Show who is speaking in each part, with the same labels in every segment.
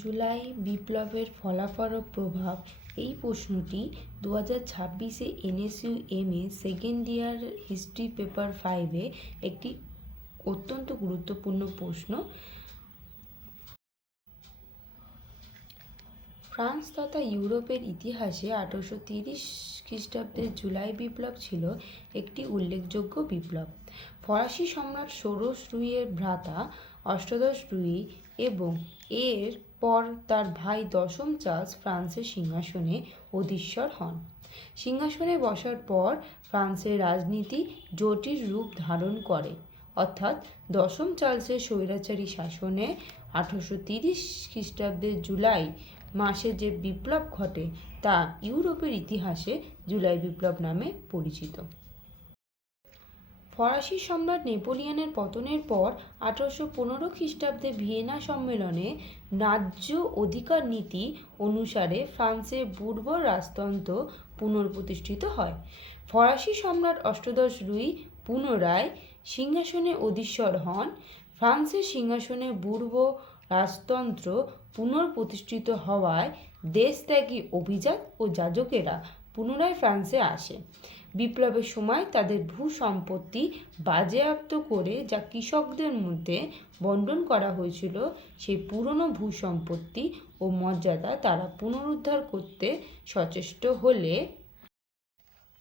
Speaker 1: জুলাই বিপ্লবের ফলাফল ও প্রভাব, এই প্রশ্নটি দু হাজার ছাব্বিশে NSU M A second year history paper ফাইভে একটি অত্যন্ত গুরুত্বপূর্ণ প্রশ্ন। ফ্রান্স তথা ইউরোপের ইতিহাসে আঠারোশো তিরিশ খ্রিস্টাব্দের জুলাই বিপ্লব ছিল একটি উল্লেখযোগ্য বিপ্লব। ফরাসি সম্রাট ষোড়শ রুইয়ের ভ্রাতা অষ্টাদশ রুই এবং এর পর তার ভাই দশম চার্লস ফ্রান্সের সিংহাসনে অধীশ্বর হন। সিংহাসনে বসার পর ফ্রান্সের রাজনীতি জটিল রূপ ধারণ করে। অর্থাৎ দশম চার্লসের স্বৈরাচারী শাসনে আঠারোশো তিরিশ খ্রিস্টাব্দের জুলাই মাসে যে বিপ্লব ঘটে তা ইউরোপের ইতিহাসে জুলাই বিপ্লব নামে পরিচিত। ফরাসি সম্রাট নেপোলিয়নের পতনের পর আঠারোশো পনেরো খ্রিস্টাব্দে ভিয়েনা সম্মেলনে ন্যায্য অধিকার নীতি অনুসারে ফ্রান্সের বুর্বর রাজতন্ত্র পুনঃপ্রতিষ্ঠিত হয়। ফরাসি সম্রাট অষ্টাদশ লুই পুনরায় সিংহাসনে অধীশ্বর হন। ফ্রান্সের সিংহাসনে পূর্ব রাজতন্ত্র পুনঃপ্রতিষ্ঠিত হওয়ায় দেশত্যাগী অভিজাত ও যাজকেরা পুনরায় ফ্রান্সে আসে। বিপ্লবের সময় তাদের ভূ সম্পত্তি বাজেয়াপ্ত করে যা কৃষকদের মধ্যে বন্টন করা হয়েছিল, সেই পুরনো ভূ সম্পত্তি ও মর্যাদা তারা পুনরুদ্ধার করতে সচেষ্ট হলে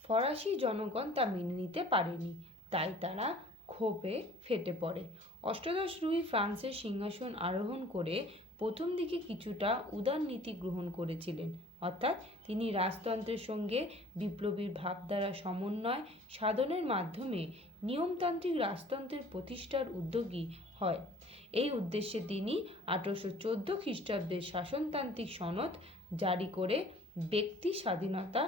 Speaker 1: ফরাসি জনগণ তা মেনে নিতে পারেনি। তাই তারা ক্ষোভে ফেটে পড়ে। অষ্টাদশ লুই ফ্রান্সের সিংহাসন আরোহণ করে প্রথম দিকে কিছুটা উদার নীতি গ্রহণ করেছিলেন। অর্থাৎ তিনি রাজতন্ত্রের সঙ্গে বিপ্লবীর ভাবধারা সমন্বয় সাধনের মাধ্যমে নিয়মতান্ত্রিক রাজতন্ত্রের প্রতিষ্ঠার উদ্যোগী হয়। এই উদ্দেশ্যে তিনি আঠারোশো চোদ্দ খ্রিস্টাব্দের শাসনতান্ত্রিক সনদ জারি করে ব্যক্তি স্বাধীনতা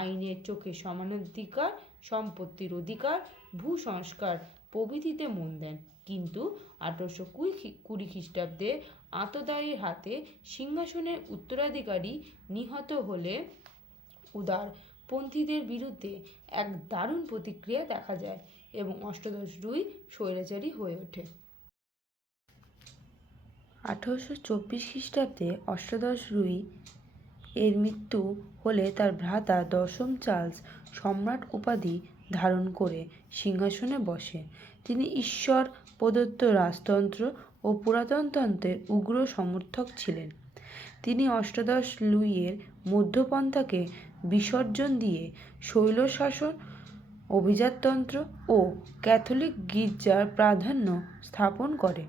Speaker 1: আইনের চোখে সমানাধিকার, সম্পত্তির অধিকার, ভূ সংস্কার প্রভৃতিতে মন দেন। কিন্তু আঠারোশো কুড়ি কুড়ি খ্রিস্টাব্দে আততায়ীর হাতে সিংহাসনের উত্তরাধিকারী নিহত হলে উদারপন্থীদের বিরুদ্ধে এক দারুণ প্রতিক্রিয়া দেখা যায় এবং অষ্টাদশ রুই স্বৈরাচারী হয়ে ওঠে। আঠারোশো চব্বিশ খ্রিস্টাব্দে অষ্টাদশ রুই এর মৃত্যু হলে তার ভ্রাতা দশম চার্লস সম্রাট উপাধি ধারণ করে সিংহাসনে বসে তিনি ঈশ্বর প্রদত্ত রাজতন্ত্র ও পুরাতনতন্ত্রের উগ্র সমর্থক ছিলেন। তিনি অষ্টাদশ লুইয়ের মধ্যপন্থাকে বিসর্জন দিয়ে শৈলশাসন, অভিজাততন্ত্র ও ক্যাথলিক গির্জার প্রাধান্য স্থাপন করে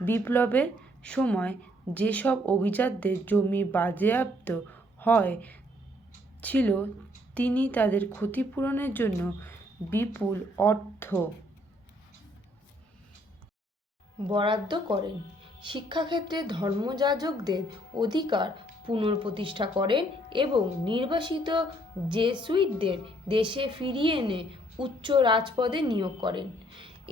Speaker 1: বিপ্লবের সময় যেসব অভিজাতদের জমি বাজেয়াপ্ত হয় ছিল, তিনি তাদের ক্ষতিপূরণের জন্য বিপুল অর্থ বরাদ্দ করেন। শিক্ষাক্ষেত্রে ধর্মযাজকদের অধিকার পুনঃপ্রতিষ্ঠা করেন এবং নির্বাসিত জেসুইটদের দেশে ফিরিয়ে এনে উচ্চ রাজপদে নিয়োগ করেন।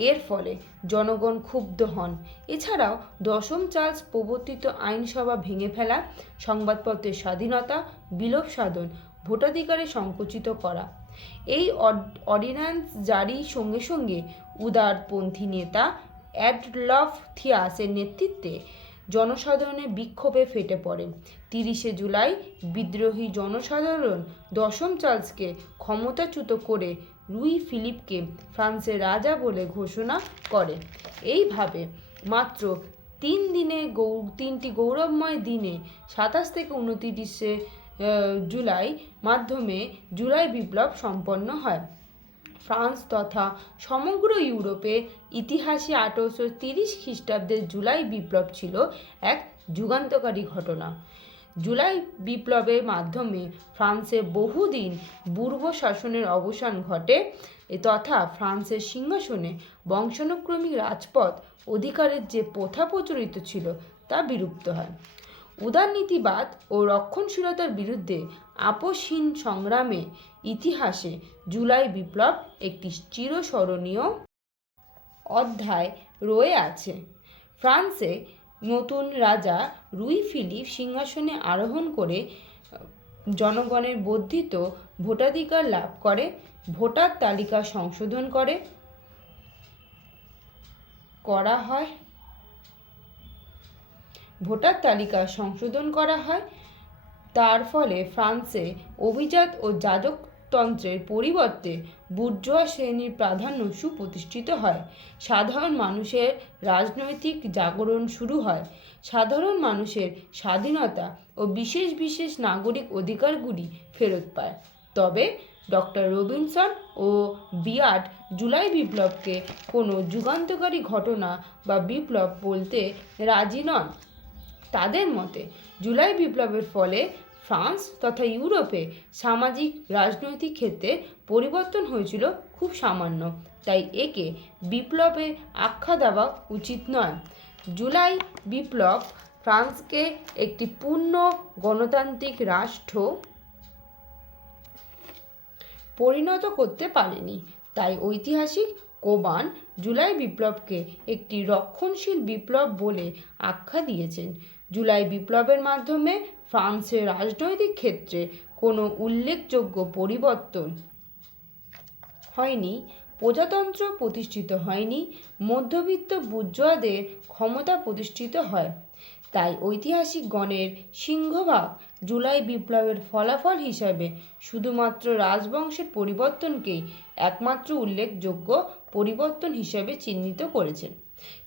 Speaker 1: এর ফলে জনগণ ক্ষুব্ধ হন। এছাড়াও দশম চার্লস প্রবর্তিত আইনসভা ভেঙে ফেলা, সংবাদপত্রের স্বাধীনতা, বিলোপ সাধন, ভোটাধিকারে সংকুচিত করা, এই অর্ডিন্যান্স জারির সঙ্গে সঙ্গে উদারপন্থী নেতা অ্যাডলফ থিয়াসের নেতৃত্বে জনসাধারণের বিক্ষোভে ফেটে পড়ে। তিরিশে জুলাই বিদ্রোহী জনসাধারণ দশম চার্লসকে ক্ষমতাচ্যুত করে লুই ফিলিপকে ফ্রান্সের রাজা বলে ঘোষণা করে। এইভাবে মাত্র তিন দিনে গৌ, তিনটি গৌরবময় দিনে সাতাশ থেকে উনতিরিশে জুলাই মাধ্যমে জুলাই বিপ্লব সম্পন্ন হয়। ফ্রান্স তথা সমগ্র ইউরোপে ইতিহাসে আঠারোশো তিরিশ খ্রিস্টাব্দের জুলাই বিপ্লব ছিল এক যুগান্তকারী ঘটনা। জুলাই বিপ্লবের মাধ্যমে ফ্রান্সে বহুদিন পূর্ব শাসনের অবসান ঘটে তথা ফ্রান্সের সিংহাসনে বংশানুক্রমিক রাজপথ অধিকারের যে প্রথা প্রচলিত ছিল তা বিলুপ্ত হয়। উদারনীতিবাদ ও রক্ষণশীলতার বিরুদ্ধে আপোষহীন সংগ্রামে ইতিহাসে জুলাই বিপ্লব একটি চিরস্মরণীয় অধ্যায় রয়ে আছে। ফ্রান্সে নতুন রাজা রুই ফিলিপ সিংহাসনে আরোহণ করে, জনগণের বর্ধিত ভোটাধিকার লাভ করে, ভোটার তালিকা সংশোধন করে। করা হয় ভোটার তালিকা সংশোধন করা হয়। তার ফলে ফ্রান্সে অভিজাত ও যাজকতন্ত্রের পরিবর্তে বুর্জোয়া শ্রেণির প্রাধান্য সুপ্রতিষ্ঠিত হয়। সাধারণ মানুষের রাজনৈতিক জাগরণ শুরু হয়। সাধারণ মানুষের স্বাধীনতা ও বিশেষ বিশেষ নাগরিক অধিকারগুলি ফেরত পায়। তবে ডক্টর রবিনসন ও বিয়ার্ড জুলাই বিপ্লবকে কোনো যুগান্তকারী ঘটনা বা বিপ্লব বলতে রাজি নন। তাদের মতে জুলাই বিপ্লবের ফলে ফ্রান্স তথা ইউরোপে সামাজিক, রাজনৈতিক ক্ষেত্রে পরিবর্তন হয়েছিল খুব সামান্য। তাই একে বিপ্লবে আখ্যা দেওয়া উচিত নয়। জুলাই বিপ্লব ফ্রান্সকে একটি পূর্ণ গণতান্ত্রিক রাষ্ট্র পরিণত করতে পারেনি। তাই ঐতিহাসিক কোবান জুলাই বিপ্লবকে একটি রক্ষণশীল বিপ্লব বলে আখ্যা দিয়েছেন। জুলাই বিপ্লবের মাধ্যমে ফ্রান্সের রাজনৈতিক ক্ষেত্রে কোনো উল্লেখযোগ্য পরিবর্তন হয়নি, প্রজাতন্ত্র প্রতিষ্ঠিত হয়নি, মধ্যবিত্ত বুর্জোয়াদের ক্ষমতা প্রতিষ্ঠিত হয়। তাই ঐতিহাসিক গণের সিংহভাগ জুলাই বিপ্লবের ফলাফল হিসাবে শুধুমাত্র রাজবংশের পরিবর্তনকেই একমাত্র উল্লেখযোগ্য পরিবর্তন হিসাবে চিহ্নিত করেছেন।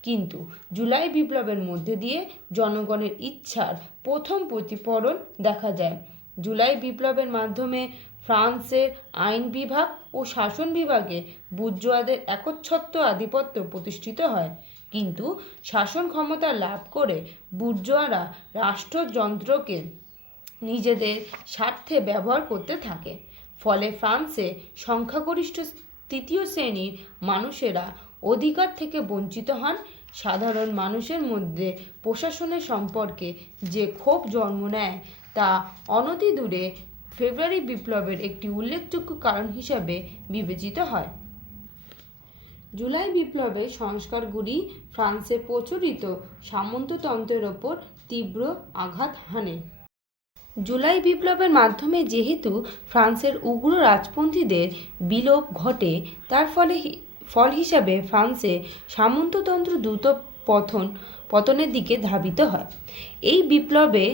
Speaker 1: কিন্তু জুলাই বিপ্লবের মধ্যে দিয়ে জনগণের ইচ্ছার প্রথম প্রতিফলন দেখা যায়। জুলাই বিপ্লবের মাধ্যমে ফ্রান্সের আইন বিভাগ ও শাসন বিভাগে বুর্জোয়াদের একচ্ছত্ব আধিপত্য প্রতিষ্ঠিত হয়। কিন্তু শাসন ক্ষমতা লাভ করে বুর্জোয়ারা রাষ্ট্রযন্ত্রকে নিজেদের স্বার্থে ব্যবহার করতে থাকে। ফলে ফ্রান্সে সংখ্যাগরিষ্ঠ তৃতীয় শ্রেণির মানুষেরা অধিকার থেকে বঞ্চিত হন। সাধারণ মানুষের মধ্যে প্রশাসনের সম্পর্কে যে ক্ষোভ জন্ম নেয়, তা অনতি দূরে ফেব্রুয়ারি বিপ্লবের একটি উল্লেখযোগ্য কারণ হিসাবে বিবেচিত হয়। জুলাই বিপ্লবের সংস্কারগুলি ফ্রান্সে প্রচলিত সামন্ততন্ত্রের ওপর তীব্র আঘাত হানে। জুলাই বিপ্লবের মাধ্যমে যেহেতু ফ্রান্সের উগ্র রাজপন্থীদের বিলোপ ঘটে, তার ফলে ফল হিসাবে ফ্রান্সে সামন্ততন্ত্র দ্রুত পথন পতনের দিকে ধাবিত হয়। এই বিপ্লবে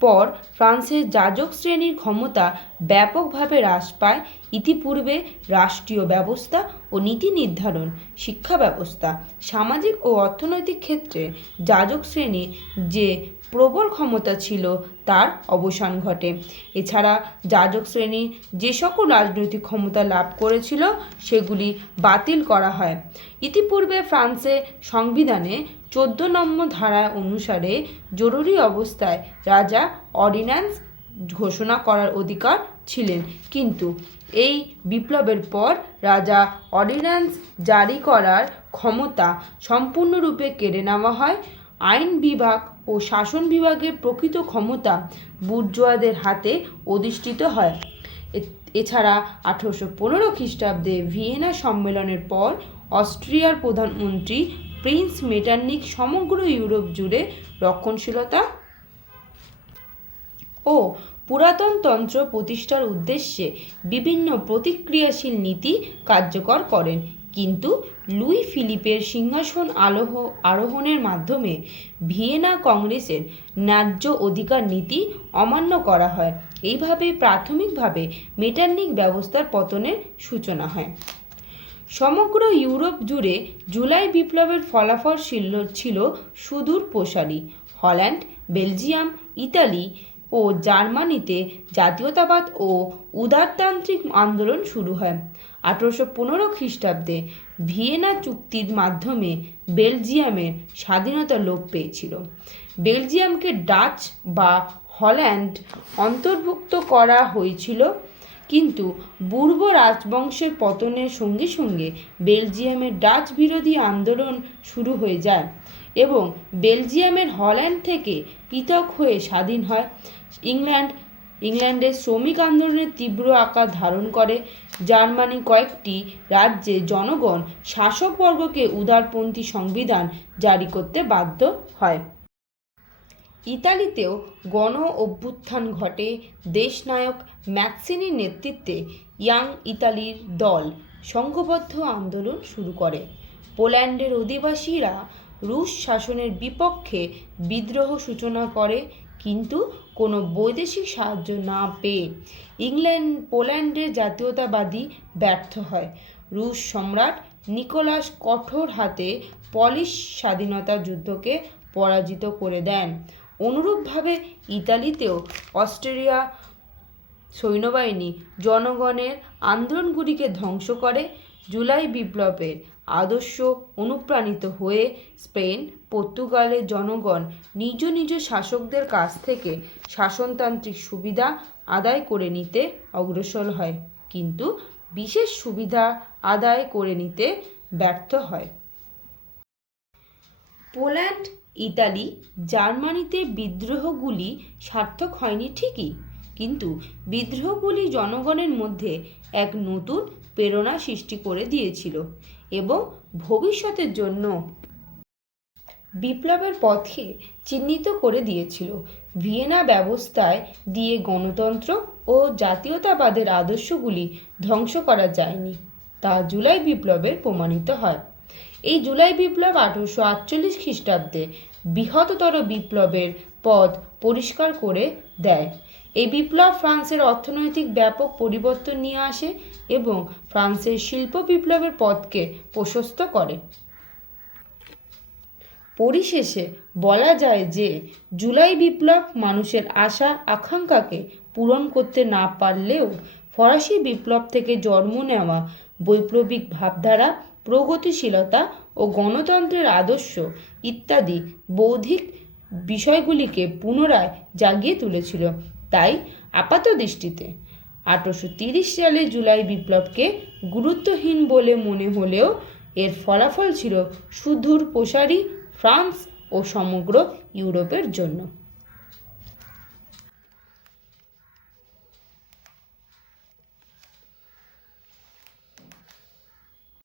Speaker 1: পর ফ্রান্সের যাজক শ্রেণির ক্ষমতা ব্যাপকভাবে হ্রাস পায় ইতিপূর্বে রাষ্ট্রীয় ব্যবস্থা ও নীতি নির্ধারণ, শিক্ষা ব্যবস্থা, সামাজিক ও অর্থনৈতিক ক্ষেত্রে যাজক শ্রেণির যে প্রবল ক্ষমতা ছিল তার অবসান ঘটে। এছাড়া যাজক শ্রেণি যে সকল রাজনৈতিক ক্ষমতা লাভ করেছিল সেগুলি বাতিল করা হয়। ইতিপূর্বে ফ্রান্সে সংবিধানে চোদ্দ নম্বর ধারা অনুসারে জরুরি অবস্থায় রাজা অর্ডিন্যান্স ঘোষণা করার অধিকার ছিলেন। কিন্তু এই বিপ্লবের পর রাজা অর্ডিন্যান্স জারি করার ক্ষমতা সম্পূর্ণরূপে কেড়ে নেওয়া হয়। আইন বিভাগ ও শাসন বিভাগের প্রকৃত ক্ষমতা বুর্জোয়াদের হাতে অধিষ্ঠিত হয়। এছাড়া আঠেরোশো পনেরো খ্রিস্টাব্দে ভিয়েনা সম্মেলনের পর অস্ট্রিয়ার প্রধানমন্ত্রী প্রিন্স মেটার্নিক সমগ্র ইউরোপ জুড়ে রক্ষণশীলতা ও পুরাতন তন্ত্র প্রতিষ্ঠার উদ্দেশ্যে বিভিন্ন প্রতিক্রিয়াশীল নীতি কার্যকর করেন। কিন্তু লুই ফিলিপের সিংহাসন আলোহ, আরোহণের মাধ্যমে ভিয়েনা কংগ্রেসের ন্যায্য অধিকার নীতি অমান্য করা হয়। এইভাবে প্রাথমিকভাবে মেটার্নিক ব্যবস্থার পতনের সূচনা হয়। সমগ্র ইউরোপ জুড়ে জুলাই বিপ্লবের ফলাফল ছিল ছিল সুদূর প্রসারী হল্যান্ড, বেলজিয়াম, ইতালি ও জার্মানিতে জাতীয়তাবাদ ও উদারতান্ত্রিক আন্দোলন শুরু হয়। আঠারোশো পনেরো খ্রিস্টাব্দে ভিয়েনা চুক্তির মাধ্যমে বেলজিয়ামের স্বাধীনতা লোপ পেয়েছিল। বেলজিয়ামকে ডাচ বা হল্যান্ড অন্তর্ভুক্ত করা হয়েছিল, কিন্তু পূর্ব রাজবংশের পতনের সঙ্গে সঙ্গে বেলজিয়ামের ডাচ বিরোধী আন্দোলন শুরু হয়ে যায়। এবং বেলজিয়ামের হল্যান্ড থেকে পৃথক হয়ে স্বাধীন হয়। ইংল্যান্ড ইংল্যান্ডের শ্রমিক আন্দোলনের তীব্র আকার ধারণ করে। জার্মানি কয়েকটি রাজ্যে জনগণ শাসকবর্গকে উদারপন্থী সংবিধান জারি করতে বাধ্য হয়। ইতালিতেও গণ অভ্যুত্থান ঘটে। দেশনায়ক ম্যাক্সিনির নেতৃত্বে ইয়াং ইতালির দল সংঘবদ্ধ আন্দোলন শুরু করে। পোল্যান্ডের অধিবাসীরা রুশ শাসনের বিপক্ষে বিদ্রোহ সূচনা করে, কিন্তু কোনো বৈদেশিক সাহায্য না পেয়ে ইংল্যান্ড পোল্যান্ডের জাতীয়তাবাদী ব্যর্থ হয়। রুশ সম্রাট নিকোলাস কঠোর হাতে পলিশ স্বাধীনতা যুদ্ধকে পরাজিত করে দেন। অনুরূপভাবে ইতালিতেও অস্ট্রেলিয়া সৈন্যবাহিনী জনগণের আন্দোলনগুলিকে ধ্বংস করে জুলাই বিপ্লবের আদর্শ অনুপ্রাণিত হয়ে স্পেন, পর্তুগালের জনগণ নিজ নিজ শাসকদের কাছ থেকে শাসনতান্ত্রিক সুবিধা আদায় করে নিতে অগ্রসর হয়। কিন্তু বিশেষ সুবিধা আদায় করে নিতে ব্যর্থ হয়। পোল্যান্ড, ইতালি, জার্মানিতে বিদ্রোহগুলি সার্থক হয়নি ঠিকই, কিন্তু বিদ্রোহগুলি জনগণের মধ্যে এক নতুন প্রেরণা সৃষ্টি করে দিয়েছিল। এবং ভবিষ্যতের জন্য বিপ্লবের পথে চিহ্নিত করে দিয়েছিল। ভিয়েনা ব্যবস্থায় দিয়ে গণতন্ত্র ও জাতীয়তাবাদের আদর্শগুলি ধ্বংস করা যায়নি। তা জুলাই বিপ্লবের প্রমাণিত হয়। এই জুলাই বিপ্লব আঠারোশো আটচল্লিশ খ্রিস্টাব্দে বৃহত্তর বিপ্লবের পথ পরিষ্কার করে দেয়। এই বিপ্লব ফ্রান্সের অর্থনৈতিক ব্যাপক পরিবর্তন নিয়ে আসে এবং ফ্রান্সের শিল্প বিপ্লবের পথকে প্রশস্ত করে। পরিশেষে বলা যায় যে, জুলাই বিপ্লব মানুষের আশা, আকাঙ্ক্ষাকে পূরণ করতে না পারলেও ফরাসি বিপ্লব থেকে জন্ম নেওয়া বৈপ্লবিক ভাবধারা, প্রগতিশীলতা ও গণতন্ত্রের আদর্শ ইত্যাদি বৌদ্ধিক বিষয়গুলিকে পুনরায় জাগিয়ে তুলেছিল। তাই আপাত দৃষ্টিতে আঠারোশো তিরিশ সালে জুলাই বিপ্লবকে গুরুত্বহীন বলে মনে হলেও এর ফলাফল ছিল সুদূর প্রসারী ফ্রান্স ও সমগ্র ইউরোপের জন্য।